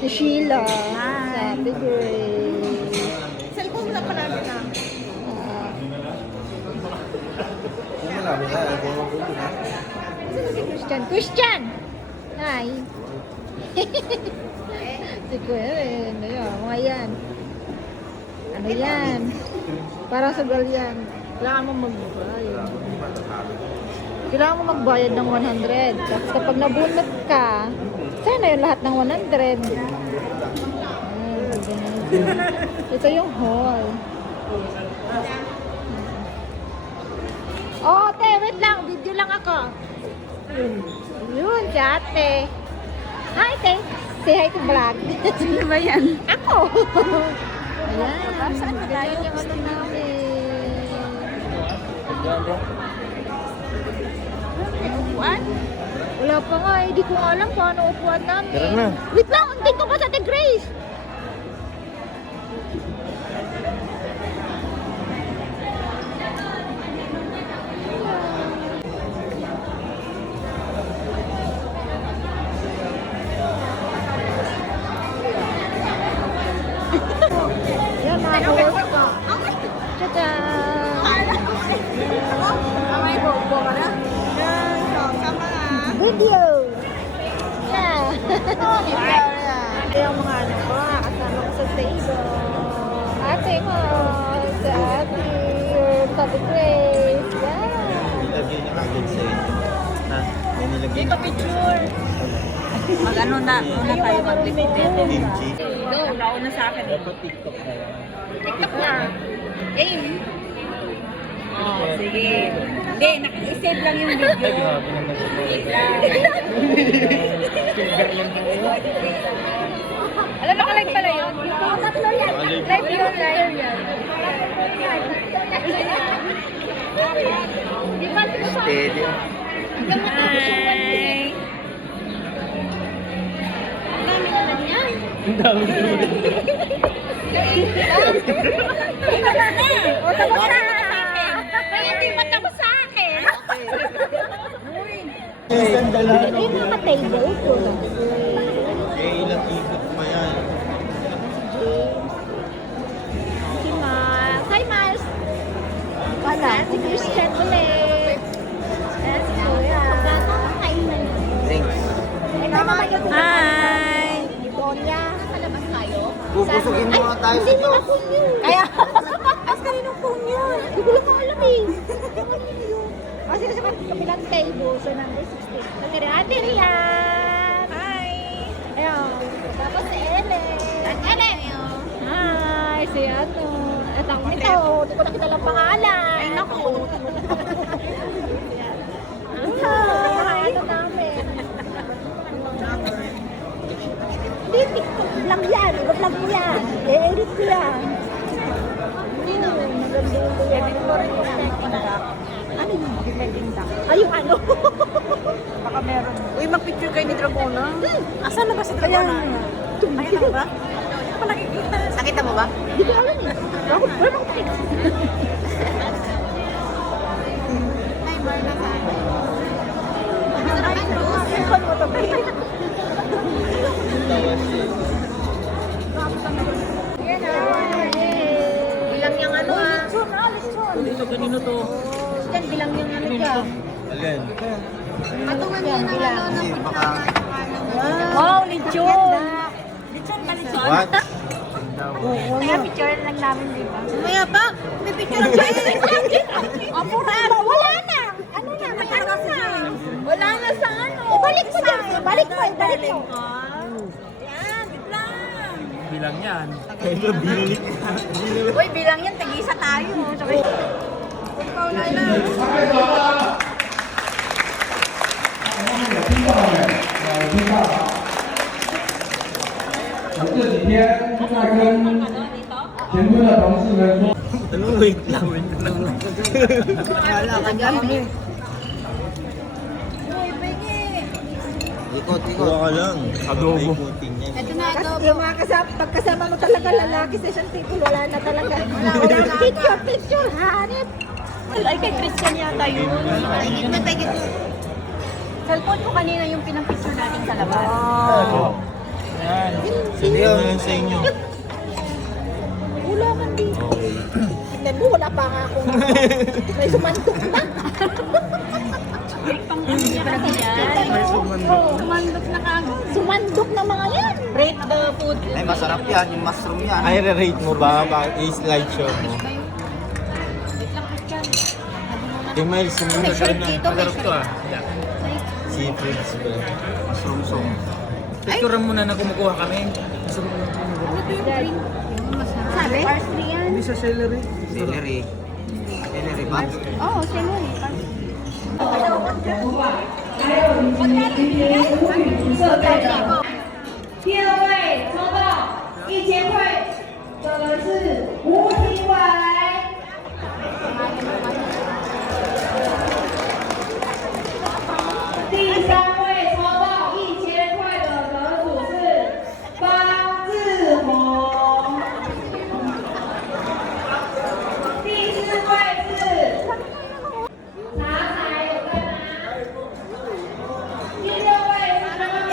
Si Sheila. Sabi Grace. Cellphone na pa namin na. Si Christian. Christian! Hi! Si Kuya rin. Ayun, mga yan. Ano yan? Parang sugal yan. Kailangan mo magbayad. Kailangan mo magbayad ng 100. Tapos kapag nabunot ka, sana yun lahat ng 100. Ito yung hall. Oh, te, wait lang. Video lang ako. Yun, si ate. Hi, te. Say hi to vlog. Sino ba yan? Ako. Ayan. Saan ba tayo? Ganyan yung ano namin. Upuan? Wala pa nga eh. Di ko nga alam kung ano upuan namin. Tara na. Wait lang. Antay ko pa sa ate Grace. Yan, mga host ka. Tada! May bobo ka na? Yan, sama na. Video! Yeah! Ito yung mga ano ko, kasama ko sa table. Ate mo, sa ate, sa ate Grace. Yeah! Nilagay niya agad sa inyo. Ha? May nilagay Dito picture. Mag-ano na, muna tayo mag-picture. Kimchi. Nakauna sa akin. Dapat TikTok na yan. TikTok na. Aim! Oh, sige. Hindi, naka-save lang yung video. Ay, grabe naman ito. Save lang. Sugar lang tayo. Alam, naka-live pala yun. Tatlo yan! Live yun, live yan. Di ba ito sa... Steady. Hi! Ang dami naman. O, tapos na! Kaya hindi matapos sa akin. Isang dala. Ito yung mga table ko lang. Eh, ilang ikot pa yan. Si Miles. Hi, Miles! Wala, si Christian ulit. Ayan, si Kuya. Thanks. Ito naman yung Hi! Donya. Nakalabas tayo? Pupusugin mo nga tayo Hindi dito. mo na punyo. Kaya, as kanino punyo? Hindi ko lang alam eh. Kasi sa kabilang table, so number 16. Kasi Ate Rian. Hi! Ayun. Tapos si Ellen. Ellen! Hi, si ano. Ito, hindi ko nakita lang pangalan. Ay, naku. Hi, ano namin. Hindi, TikTok vlog yan. Vlog ko yan. I-edit ko yan. Maganda ko yan. Edit ko rin yung connecting duck. Ano yung Connecting duck. Ay, yung ano? Baka meron. Uy, mag-picture kayo ni Dragona. Asan na ba si Dragona? Ayun na ba? Hindi pa nakikita. Nakita mo ba? Hindi ko alam eh. Ako, wala akong text. Hi, Marna sa akin. Yan ah. Bilang yung ano ah. Ito, kanino to? Yan, bilang yung ano dyan. Alin? Patungan yan ang ano ng Hindi, baka... Wow, lechon! Lechon ka, lechon? What? Kaya picture lang namin, di ba? Mamaya pa, may picture ang Opo na! Wala na. Ano na, may ano na. Wala na sa ano! Ibalik mo dyan. Ibalik mo, ibalik mo. Yan, wait lang! Bilang yan. Kaya bilik. Uy, bilang yan, tigisa tayo. Sabi, ikaw na lang. 这几天在跟田村的同事们说。 Ano, wait lang. Wala ka dyan. Ikot. Kuha ka lang. Adobo. Ikutin yan. Ito na, Kasi yung mga pagkasama mo talaga lalaki sa isang table, wala na talaga. Wala na. Picture, hanip. Ay, kay Christian yata yun. Tigit na, tigit. Cellphone ko kanina yung pinang-picture natin sa labas. Oh. Yan. Send ko na lang sa inyo. Wala man dito. Okay. Tingnan mo, wala pa nga akong may sumandok na. Sumandok na kagad. Sumandok na mga yan. Rate the food. Ay, masarap yan. Yung mushroom yan. Ay, re-rate mo ba? I-slideshow mo. Kay Miles, sumunod ka na. Masarap to ah. Seafoods ba? Mushroom song. Picturean muna na kumukuha kami. Sabi? Parsley yan. Hindi sa celery. Celery. Celery ba? Oo, celery. 第二位抽到1000块的是吴廷伟。第三位抽到1000块的得主是方志宏。第四位是茶彩有在吗？第六位是张柳。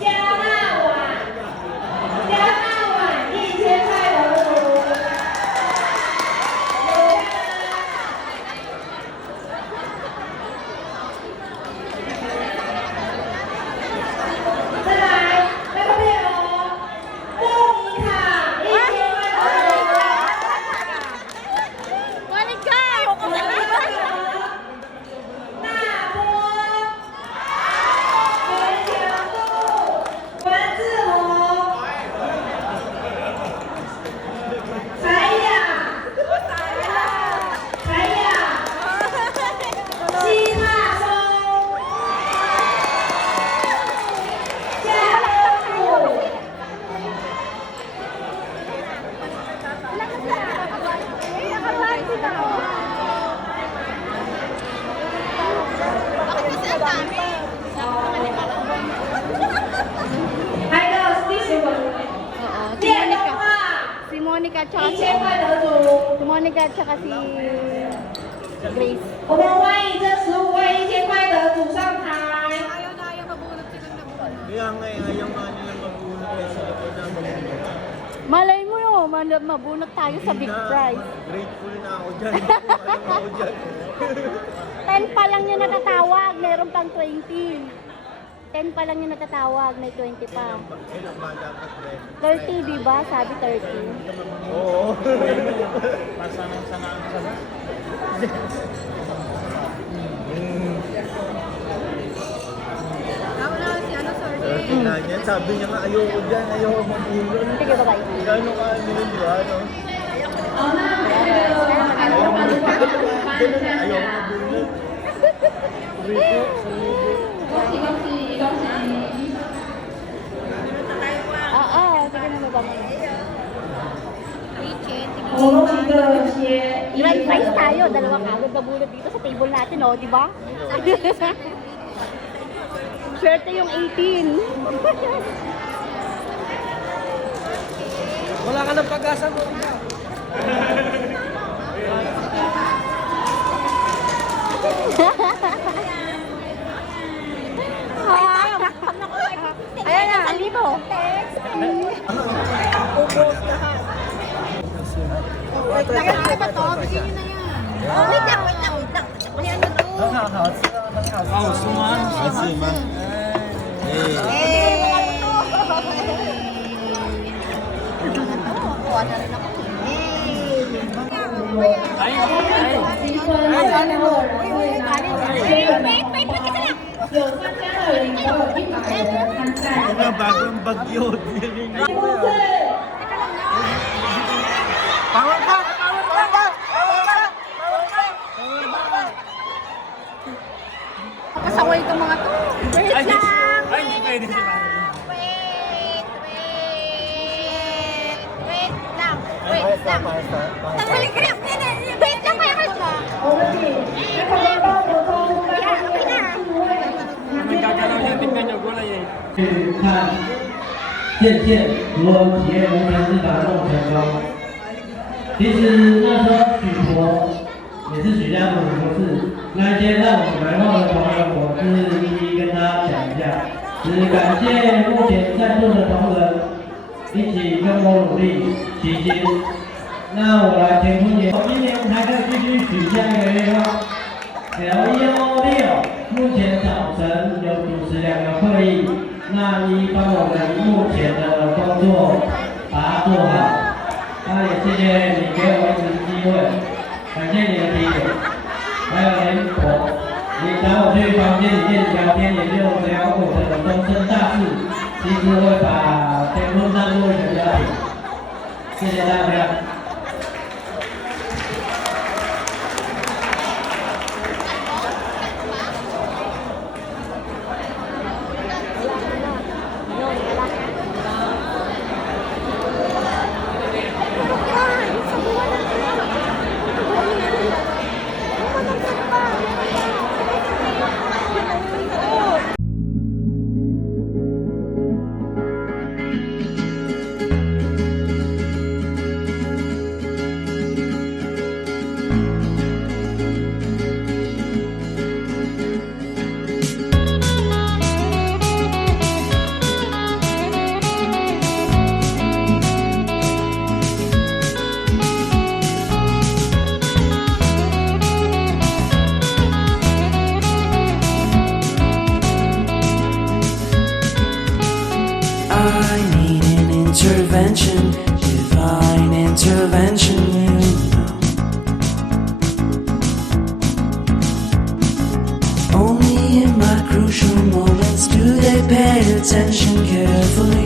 加纳碗1000块得主。再来那个配偶，莫妮卡1000块得主。 Monica! 大波、袁强度、文志宏、彩雅、西纳松、夏德武。 还有一个第十位， Oo, 电动化 si Monica tsaka si, 1000块得主。 si Monica tsaka si Grace. 我们欢迎这15位1000块得主上台。 Kaya nga, ayaw nga nila mag-unod kayo sa likod na mag-unod. Malay mo no, mabunot tayo sa big prize. Grateful na ako dyan. Ano ako dyan? 10 pa lang yung natatawag, mayroon pang 20. 10 pa lang yung natatawag, may 20 pa. Ilang ba dapat rin? 30, di ba? Sabi 30. Oo. Pasanang-sanaan sa Yan, sabi niya nga, ayoko dyan, ayoko mag-unod. Sige, bye-bye. Gano'n ka, yun, di ba? Ano? Ayoko mag-unod. Oo, sige na baba mo. 我们几个先 Grand prize tayo, dalawang agad nabunot dito sa table natin, oh, di ba? Swerte yung 18. Wala ka ng pag-asa mo. Ayan na, ang libo. Wait lang, ano ba to? Bigyan nyo na yan. Oh, wait lang. May ano to? Oh, suman. Asima. Eh. Kuha na rin ako. Ay,有参加的人都有100人参赛。 Mga bagong bagyo. Yan yung 第五次 Kasaway itong mga to. Wait lang. ay, hindi pwede sila. Wait lang. Tanggalin ka na. Wait lang, kaya ka. 我们请那个帮我抽刚刚那个15位。 Nagkagalaw yan, tingnan nyo, gulay eh. 去看渐渐如何体验无尘室打动成功。其实那时候许婆也是许家母的故事，那一天让我们来后的朋友，我是一一跟大家讲一下。只感谢目前在座的同仁一起跟我努力齐心。那我来填空姐，今年还可以继续许下一个愿望。L1O6目前早晨有主持2个会议，那你帮我们目前的工作把它做好。那也谢谢你给我一次机会，感谢你的提点。还有连我，你找我去房间里面聊天，也就聊我的终身大事，其实会把天空上路一个家庭。谢谢大家。I need an intervention, divine intervention, you know. Only in my crucial moments do they pay attention carefully.